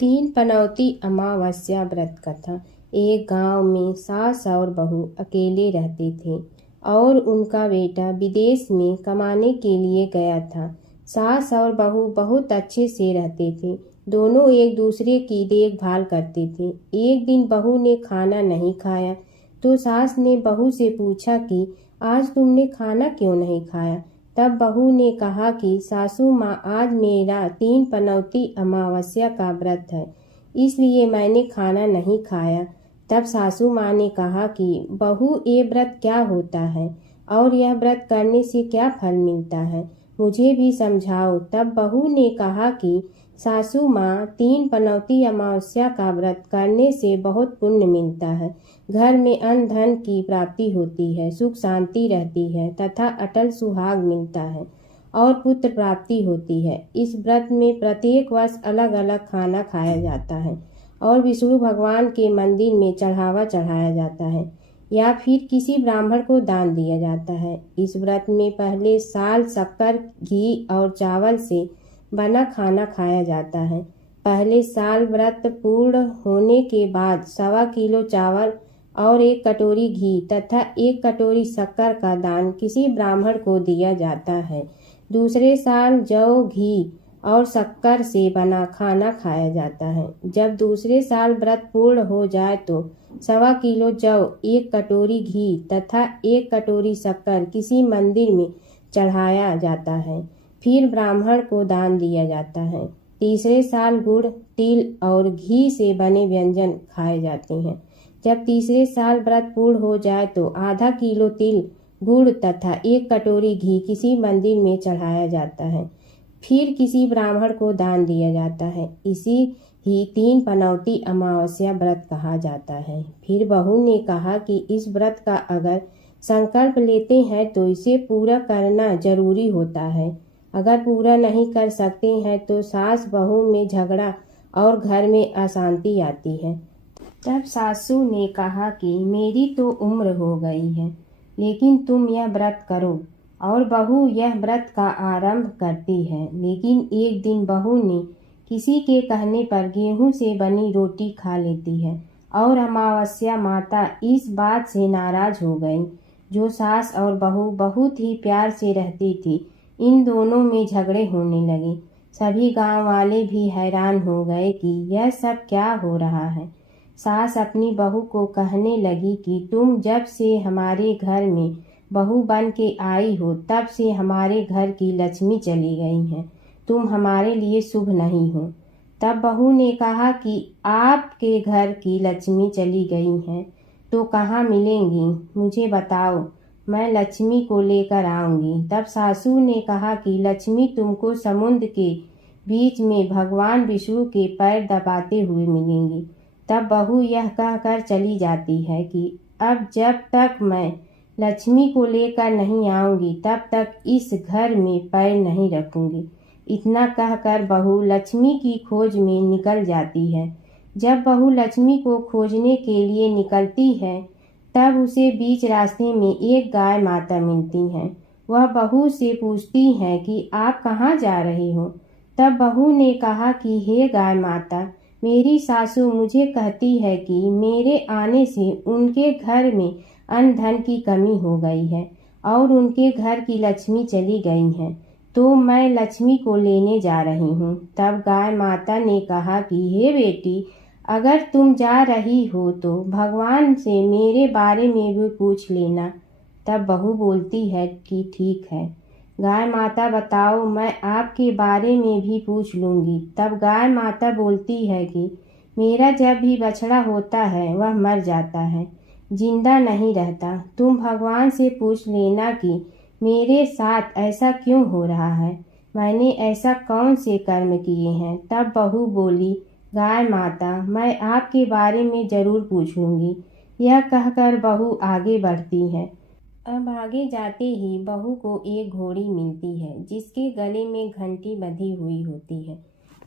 तीन पनौती अमावस्या व्रत कथा। एक गांव में सास और बहू अकेले रहते थे और उनका बेटा विदेश में कमाने के लिए गया था। सास और बहू बहुत अच्छे से रहते थे। दोनों एक दूसरे की देखभाल करते थे। एक दिन बहू ने खाना नहीं खाया तो सास ने बहू से पूछा कि आज तुमने खाना क्यों नहीं खाया। तब बहू ने कहा कि सासू माँ, आज मेरा तीन पनौती अमावस्या का व्रत है, इसलिए मैंने खाना नहीं खाया। तब सासू माँ ने कहा कि बहू, ये व्रत क्या होता है और यह व्रत करने से क्या फल मिलता है, मुझे भी समझाओ। तब बहू ने कहा कि सासू माँ, तीन पनौती अमावस्या का व्रत करने से बहुत पुण्य मिलता है। घर में अन्न धन की प्राप्ति होती है, सुख शांति रहती है तथा अटल सुहाग मिलता है और पुत्र प्राप्ति होती है। इस व्रत में प्रत्येक वर्ष अलग अलग खाना खाया जाता है और विष्णु भगवान के मंदिर में चढ़ावा चढ़ाया जाता है या फिर किसी ब्राह्मण को दान दिया जाता है। इस व्रत में पहले साल शक्कर, घी और चावल से बना खाना खाया जाता है। पहले साल व्रत पूर्ण होने के बाद 1.25 किलो चावल और 1 कटोरी घी तथा 1 कटोरी शक्कर का दान किसी ब्राह्मण को दिया जाता है। दूसरे साल जौ, घी और शक्कर से बना खाना खाया जाता है। जब दूसरे साल व्रत पूर्ण हो जाए तो 1.25 किलो जौ, 1 कटोरी घी तथा 1 कटोरी शक्कर किसी मंदिर में चढ़ाया जाता है, फिर ब्राह्मण को दान दिया जाता है। तीसरे साल गुड़, तिल और घी से बने व्यंजन खाए जाते हैं। जब तीसरे साल व्रत पूर्ण हो जाए तो ½ किलो तिल, गुड़ तथा 1 कटोरी घी किसी मंदिर में चढ़ाया जाता है, फिर किसी ब्राह्मण को दान दिया जाता है। इसी ही तीन पनौती अमावस्या व्रत कहा जाता है। फिर बहू ने कहा कि इस व्रत का अगर संकल्प लेते हैं तो इसे पूरा करना जरूरी होता है। अगर पूरा नहीं कर सकते हैं तो सास बहू में झगड़ा और घर में अशांति आती है। तब सासू ने कहा कि मेरी तो उम्र हो गई है, लेकिन तुम यह व्रत करो। और बहू यह व्रत का आरंभ करती है। लेकिन एक दिन बहू ने किसी के कहने पर गेहूं से बनी रोटी खा लेती है और अमावस्या माता इस बात से नाराज हो गई। जो सास और बहू बहुत ही प्यार से रहती थी, इन दोनों में झगड़े होने लगे। सभी गांव वाले भी हैरान हो गए कि यह सब क्या हो रहा है। सास अपनी बहू को कहने लगी कि तुम जब से हमारे घर में बहू बन के आई हो तब से हमारे घर की लक्ष्मी चली गई हैं। तुम हमारे लिए शुभ नहीं हो। तब बहू ने कहा कि आपके घर की लक्ष्मी चली गई हैं तो कहाँ मिलेंगी, मुझे बताओ, मैं लक्ष्मी को लेकर आऊंगी। तब सासू ने कहा कि लक्ष्मी तुमको समुद्र के बीच में भगवान विष्णु के पैर दबाते हुए मिलेंगी। तब बहू यह कहकर चली जाती है कि अब जब तक मैं लक्ष्मी को लेकर नहीं आऊंगी तब तक इस घर में पैर नहीं रखूंगी। इतना कहकर बहू लक्ष्मी की खोज में निकल जाती है। जब बहू लक्ष्मी को खोजने के लिए निकलती है तब उसे बीच रास्ते में एक गाय माता मिलती हैं। वह बहू से पूछती हैं कि आप कहाँ जा रहे हो। तब बहू ने कहा कि हे गाय माता, मेरी सासू मुझे कहती है कि मेरे आने से उनके घर में अन्न धन की कमी हो गई है और उनके घर की लक्ष्मी चली गई है, तो मैं लक्ष्मी को लेने जा रही हूँ। तब गाय माता ने कहा कि हे बेटी, अगर तुम जा रही हो तो भगवान से मेरे बारे में भी पूछ लेना। तब बहू बोलती है कि ठीक है गाय माता, बताओ, मैं आपके बारे में भी पूछ लूँगी। तब गाय माता बोलती है कि मेरा जब भी बछड़ा होता है वह मर जाता है, जिंदा नहीं रहता। तुम भगवान से पूछ लेना कि मेरे साथ ऐसा क्यों हो रहा है, मैंने ऐसा कौन से कर्म किए हैं। तब बहू बोली, गाय माता, मैं आपके बारे में जरूर पूछूंगी। यह कहकर बहू आगे बढ़ती है। अब आगे जाते ही बहू को एक घोड़ी मिलती है जिसके गले में घंटी बंधी हुई होती है।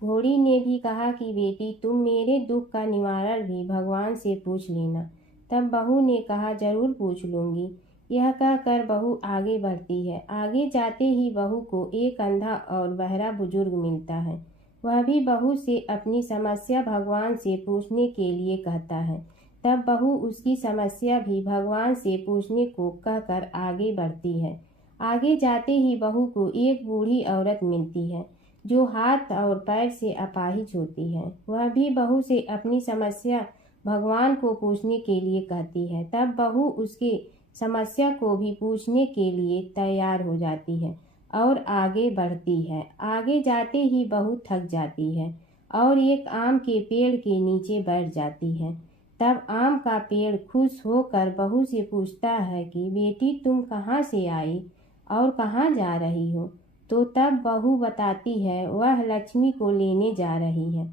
घोड़ी ने भी कहा कि बेटी, तुम मेरे दुख का निवारण भी भगवान से पूछ लेना। तब बहू ने कहा जरूर पूछ लूंगी। यह कहकर बहू आगे बढ़ती है। आगे जाते ही बहू को एक अंधा और बहरा बुजुर्ग मिलता है। वह भी बहू से अपनी समस्या भगवान से पूछने के लिए कहता है। तब बहू उसकी समस्या भी भगवान से पूछने को कहकर आगे बढ़ती है। आगे जाते ही बहू को एक बूढ़ी औरत मिलती है जो हाथ और पैर से अपाहिज होती है। वह भी बहू से अपनी समस्या भगवान को पूछने के लिए कहती है। तब बहू उसके समस्या को भी पूछने के लिए तैयार हो जाती है और आगे बढ़ती है। आगे जाते ही बहू थक जाती है और एक आम के पेड़ के नीचे बैठ जाती है। तब आम का पेड़ खुश होकर बहू से पूछता है कि बेटी, तुम कहाँ से आई और कहाँ जा रही हो? तो तब बहू बताती है वह लक्ष्मी को लेने जा रही है।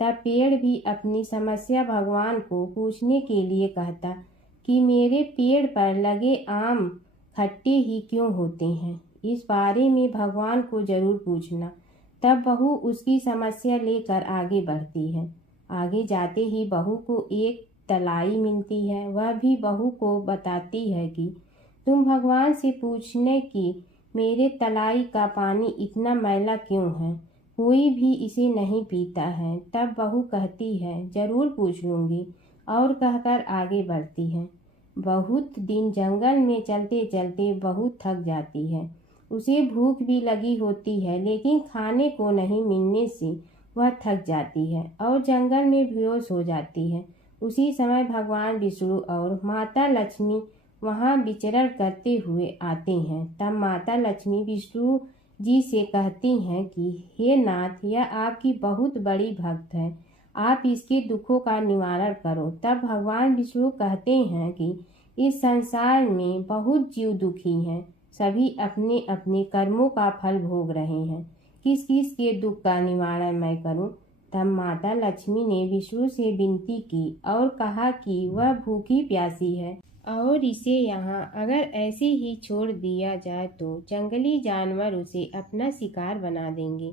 तब पेड़ भी अपनी समस्या भगवान को पूछने के लिए कहता कि मेरे पेड़ पर लगे आम खट्टे ही क्यों होते हैं, इस बारे में भगवान को जरूर पूछना। तब बहू उसकी समस्या लेकर आगे बढ़ती है। आगे जाते ही बहू को एक तलाई मिलती है। वह भी बहू को बताती है कि तुम भगवान से पूछने की मेरे तलाई का पानी इतना मैला क्यों है, कोई भी इसे नहीं पीता है। तब बहू कहती है जरूर पूछ लूंगी और कहकर आगे बढ़ती है। बहुत दिन जंगल में चलते चलते बहू थक जाती है। उसे भूख भी लगी होती है, लेकिन खाने को नहीं मिलने से वह थक जाती है और जंगल में बेहोश हो जाती है। उसी समय भगवान विष्णु और माता लक्ष्मी वहां विचरण करते हुए आते हैं। तब माता लक्ष्मी विष्णु जी से कहती हैं कि हे नाथ, यह आपकी बहुत बड़ी भक्त है, आप इसके दुखों का निवारण करो। तब भगवान विष्णु कहते हैं कि इस संसार में बहुत जीव दुखी हैं, सभी अपने अपने कर्मों का फल भोग रहे हैं, किस किस के दुख का निवारण मैं करूं? तब माता लक्ष्मी ने विष्णु से विनती की और कहा कि वह भूखी प्यासी है और इसे यहाँ अगर ऐसे ही छोड़ दिया जाए तो जंगली जानवर उसे अपना शिकार बना देंगे।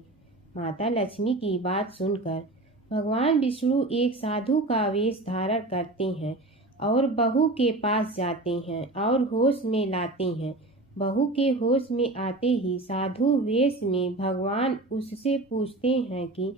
माता लक्ष्मी की बात सुनकर भगवान विष्णु एक साधु का वेश धारण करते हैं और बहू के पास जाते हैं और होश में लाते हैं। बहू के होश में आते ही साधु वेश में भगवान उससे पूछते हैं कि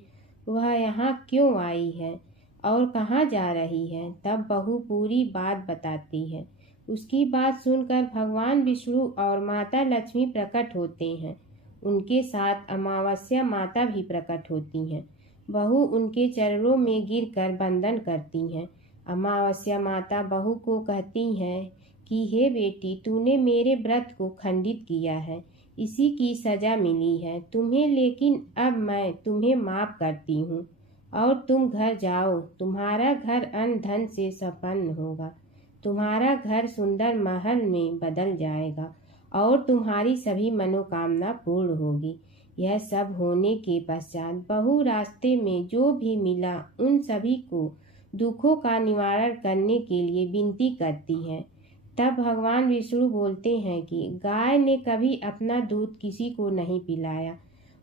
वह यहाँ क्यों आई है और कहाँ जा रही है। तब बहू पूरी बात बताती है। उसकी बात सुनकर भगवान विष्णु और माता लक्ष्मी प्रकट होते हैं। उनके साथ अमावस्या माता भी प्रकट होती हैं। बहू उनके चरणों में गिरकर वंदन करती हैं। अमावस्या माता बहू को कहती हैं कि हे बेटी, तूने मेरे व्रत को खंडित किया है, इसी की सजा मिली है तुम्हें, लेकिन अब मैं तुम्हें माफ करती हूँ और तुम घर जाओ। तुम्हारा घर अन्न धन से संपन्न होगा, तुम्हारा घर सुंदर महल में बदल जाएगा और तुम्हारी सभी मनोकामना पूर्ण होगी। यह सब होने के पश्चात बहू रास्ते में जो भी मिला उन सभी को दुखों का निवारण करने के लिए विनती करती है। तब भगवान विष्णु बोलते हैं कि गाय ने कभी अपना दूध किसी को नहीं पिलाया,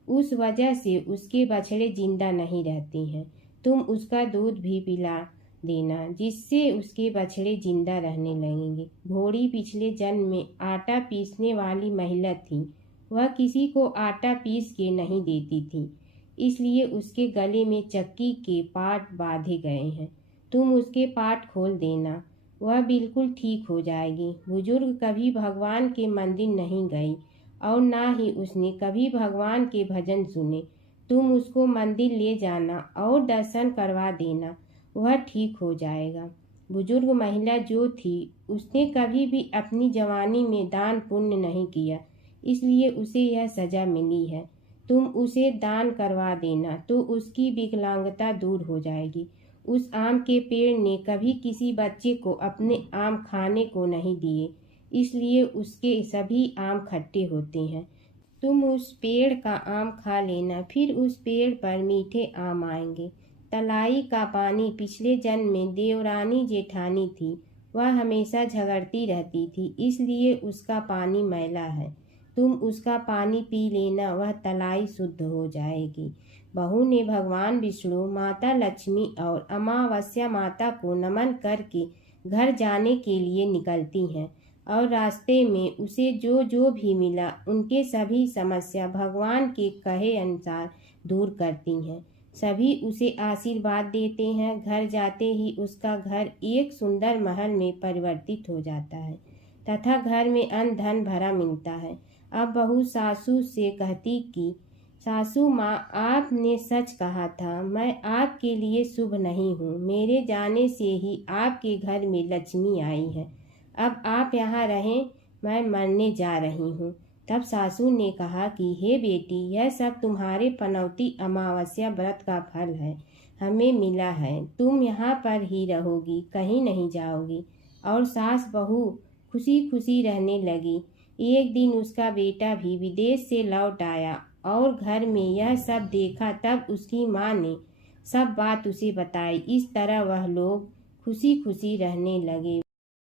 उस वजह से उसके बछड़े जिंदा नहीं रहते हैं। तुम उसका दूध भी पिला देना, जिससे उसके बछड़े जिंदा रहने लगेंगे। घोड़ी पिछले जन्म में आटा पीसने वाली महिला थी। वह किसी को आटा पीस के नहीं देती थी, इसलिए उसके गले में चक्की के पाट बांधे गए हैं। तुम उसके पाट खोल देना, वह बिल्कुल ठीक हो जाएगी। बुजुर्ग कभी भगवान के मंदिर नहीं गई और ना ही उसने कभी भगवान के भजन सुने। तुम उसको मंदिर ले जाना और दर्शन करवा देना, वह ठीक हो जाएगा। बुजुर्ग महिला जो थी उसने कभी भी अपनी जवानी में दान पुण्य नहीं किया, इसलिए उसे यह सजा मिली है। तुम उसे दान करवा देना तो उसकी विकलांगता दूर हो जाएगी। उस आम के पेड़ ने कभी किसी बच्चे को अपने आम खाने को नहीं दिए, इसलिए उसके सभी आम खट्टे होते हैं। तुम उस पेड़ का आम खा लेना, फिर उस पेड़ पर मीठे आम आएंगे। तलाई का पानी पिछले जन्म में देवरानी जेठानी थी, वह हमेशा झगड़ती रहती थी, इसलिए उसका पानी मैला है। तुम उसका पानी पी लेना, वह तलाई शुद्ध हो जाएगी। बहू ने भगवान विष्णु, माता लक्ष्मी और अमावस्या माता को नमन करके घर जाने के लिए निकलती हैं और रास्ते में उसे जो जो भी मिला उनके सभी समस्या भगवान के कहे अनुसार दूर करती हैं। सभी उसे आशीर्वाद देते हैं। घर जाते ही उसका घर एक सुंदर महल में परिवर्तित हो जाता है तथा घर में अन्न धन भरा मिलता है। अब बहू सासू से कहती कि सासू माँ, आपने सच कहा था, मैं आपके लिए शुभ नहीं हूँ। मेरे जाने से ही आपके घर में लक्ष्मी आई है। अब आप यहाँ रहें, मैं मरने जा रही हूँ। तब सासू ने कहा कि हे बेटी, यह सब तुम्हारे पनौती अमावस्या व्रत का फल है, हमें मिला है। तुम यहाँ पर ही रहोगी, कहीं नहीं जाओगी। और सास बहू खुशी खुशी रहने लगी। एक दिन उसका बेटा भी विदेश से लौट आया और घर में यह सब देखा। तब उसकी माँ ने सब बात उसे बताई। इस तरह वह लोग खुशी खुशी रहने लगे।